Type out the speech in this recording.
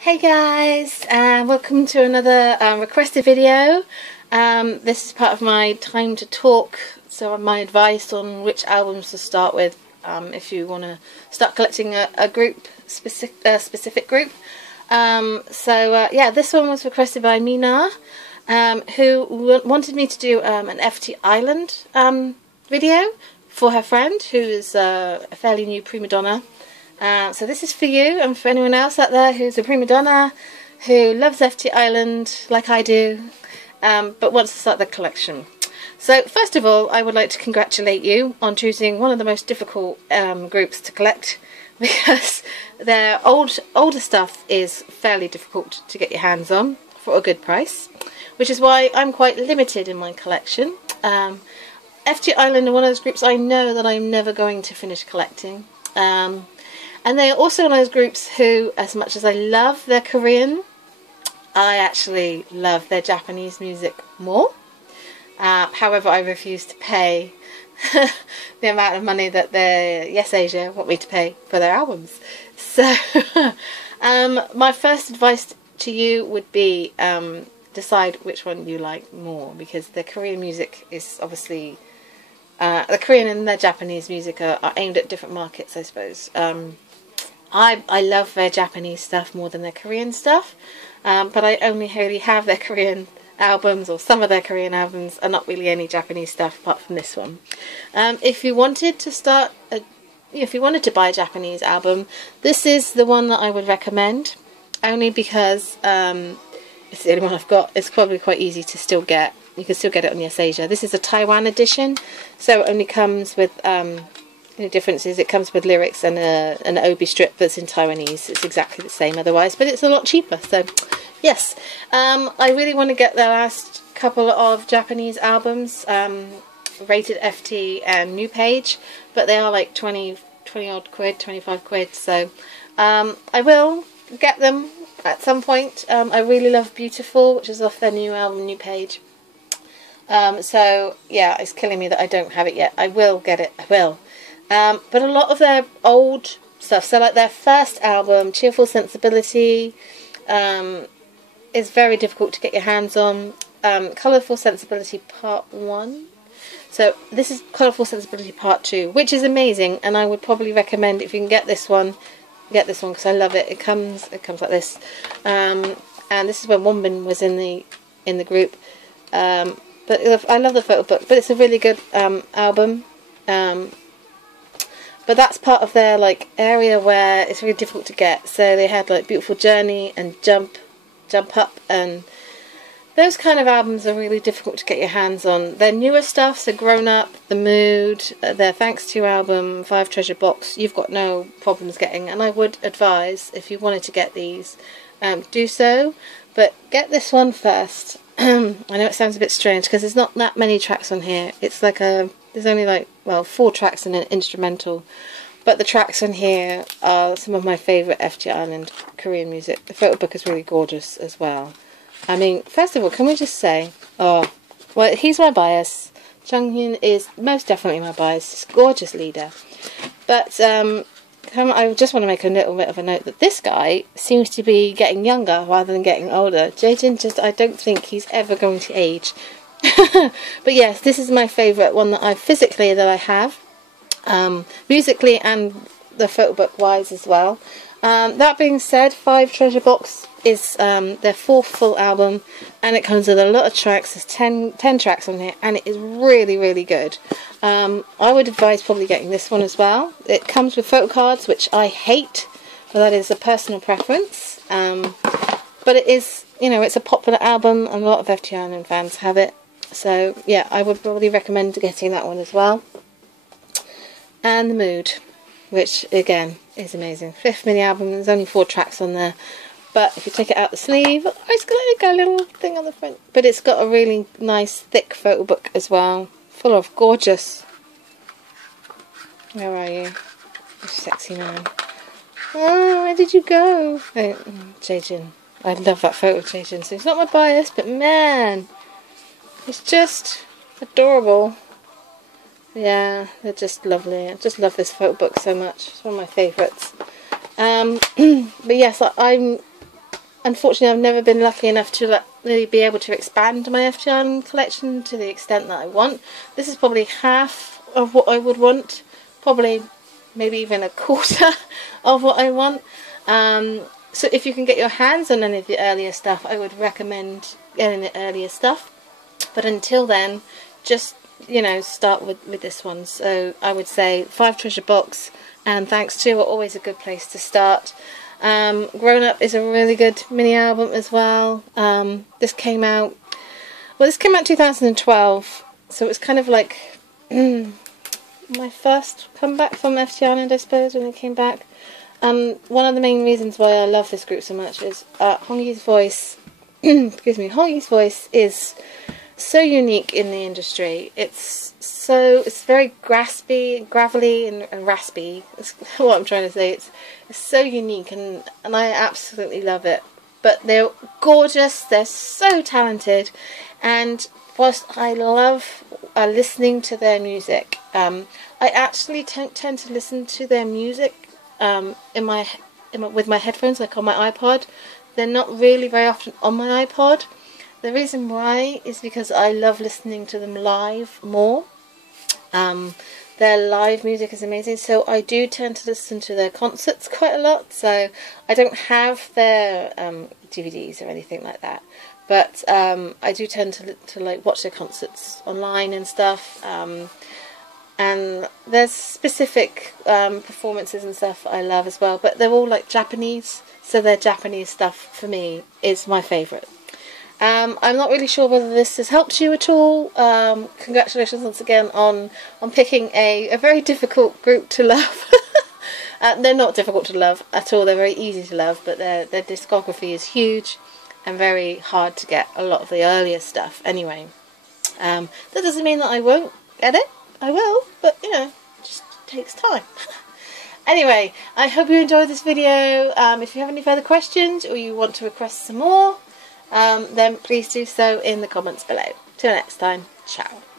Hey guys, and welcome to another requested video. This is part of my time to talk, so my advice on which albums to start with if you want to start collecting a group, specific group. Yeah, this one was requested by Mina, who wanted me to do an FTISLAND video for her friend, who is a fairly new prima donna. So this is for you and for anyone else out there who's a prima donna, who loves FTISLAND like I do, but wants to start their collection. So first of all, I would like to congratulate you on choosing one of the most difficult groups to collect, because their older stuff is fairly difficult to get your hands on for a good price, which is why I'm quite limited in my collection. FTISLAND are one of those groups I know that I'm never going to finish collecting. And they are also one of those groups who, as much as I love their Korean, I actually love their Japanese music more. However, I refuse to pay the amount of money that the Yes Asia want me to pay for their albums. So, my first advice to you would be decide which one you like more, because the Korean music is obviously... the Korean and the Japanese music are aimed at different markets, I suppose. I love their Japanese stuff more than their Korean stuff, but I only really have their Korean albums, or some of their Korean albums, and not really any Japanese stuff apart from this one. If you wanted to if you wanted to buy a Japanese album, this is the one that I would recommend, only because it's the only one I've got. It's probably quite easy to still get. You can still get it on Yes Asia. This is a Taiwan edition, so it only comes with the difference is it comes with lyrics and an obi strip that's in Taiwanese. It's exactly the same otherwise, but it's a lot cheaper. So yes, I really want to get the last couple of Japanese albums, Rated FT and New Page, but they are like 20 odd quid, 25 quid. So I will get them at some point. I really love Beautiful, which is off their new album, New Page. So yeah, it's killing me that I don't have it yet. I will get it, I will. But a lot of their old stuff, so like their first album, Cheerful Sensibility, is very difficult to get your hands on. Colourful Sensibility Part 1. So this is Colourful Sensibility Part 2, which is amazing, and I would probably recommend, if you can get this one, because I love it. It comes like this. And this is when Wonbin was in the group. But I love the photo book, but it's a really good album. But that's part of their like area where it's really difficult to get. So they had like Beautiful Journey and Jump Up, and those kind of albums are really difficult to get your hands on. Their newer stuff, so Grown Up, The Mood, their Thanks To Album, 5 Treasure Box, you've got no problems getting. And I would advise, if you wanted to get these, do so. But get this one first. I know it sounds a bit strange because there's not that many tracks on here. It's like there's only like, well, 4 tracks and an instrumental. But the tracks on here are some of my favourite FTISLAND Korean music. The photo book is really gorgeous as well. I mean, first of all, can we just say, oh, well, he's my bias. Junghyun is most definitely my bias. He's a gorgeous leader. But I just want to make a little bit of a note that this guy seems to be getting younger rather than getting older. Jaejin, I don't think he's ever going to age. But yes, this is my favourite one that I have, musically and the photo book wise as well. That being said, 5 Treasure Box is their 4th full album, and it comes with a lot of tracks. There's 10 tracks on here, and it is really, really good. I would advise probably getting this one as well. It comes with photo cards, which I hate, but that is a personal preference. But it is, it's a popular album, and a lot of FTISLAND fans have it. So yeah, I would probably recommend getting that one as well. And The Mood, which again is amazing. 5th mini album. There's only 4 tracks on there, but if you take it out the sleeve, it's got like a little thing on the front. But it's got a really nice thick photo book as well, full of gorgeous. Where are you, you sexy man? Oh, where did you go? Oh, Jaejin. I love that photo of Jaejin. So it's not my bias, but man, it's just adorable. Yeah, they're just lovely. I just love this photo book so much. It's one of my favourites. But yes, I'm unfortunately I've never been lucky enough to really be able to expand my FT Island collection to the extent that I want. This is probably half of what I would want, probably maybe even a quarter of what I want. So if you can get your hands on any of the earlier stuff, I would recommend getting the earlier stuff. But until then, just, you know, start with this one. So I would say 5 Treasure Box and Thanks To are always a good place to start. Grown Up is a really good mini album as well. This came out 2012, so it was kind of like my first comeback from FT Island, I suppose, when it came back. One of the main reasons why I love this group so much is Hongi's voice. Excuse me, Hongi's voice is so unique in the industry. It's very graspy, gravelly, and raspy. That's what I'm trying to say. It's so unique, and I absolutely love it. But they're gorgeous. They're so talented, and whilst I love listening to their music, I actually tend to listen to their music with my headphones, like on my iPod. They're not really very often on my iPod. The reason why is because I love listening to them live more. Their live music is amazing, so I do tend to listen to their concerts quite a lot. So I don't have their DVDs or anything like that, but I do tend to like watch their concerts online and stuff. And there's specific performances and stuff I love as well, but they're all like Japanese, so their Japanese stuff for me is my favourite. I'm not really sure whether this has helped you at all. Congratulations once again on picking a very difficult group to love. They're not difficult to love at all, they're very easy to love, but their discography is huge and very hard to get a lot of the earlier stuff anyway. That doesn't mean that I won't get it. I will, but you know, it just takes time. Anyway, I hope you enjoyed this video. If you have any further questions or you want to request some more, then please do so in the comments below. Till next time, ciao.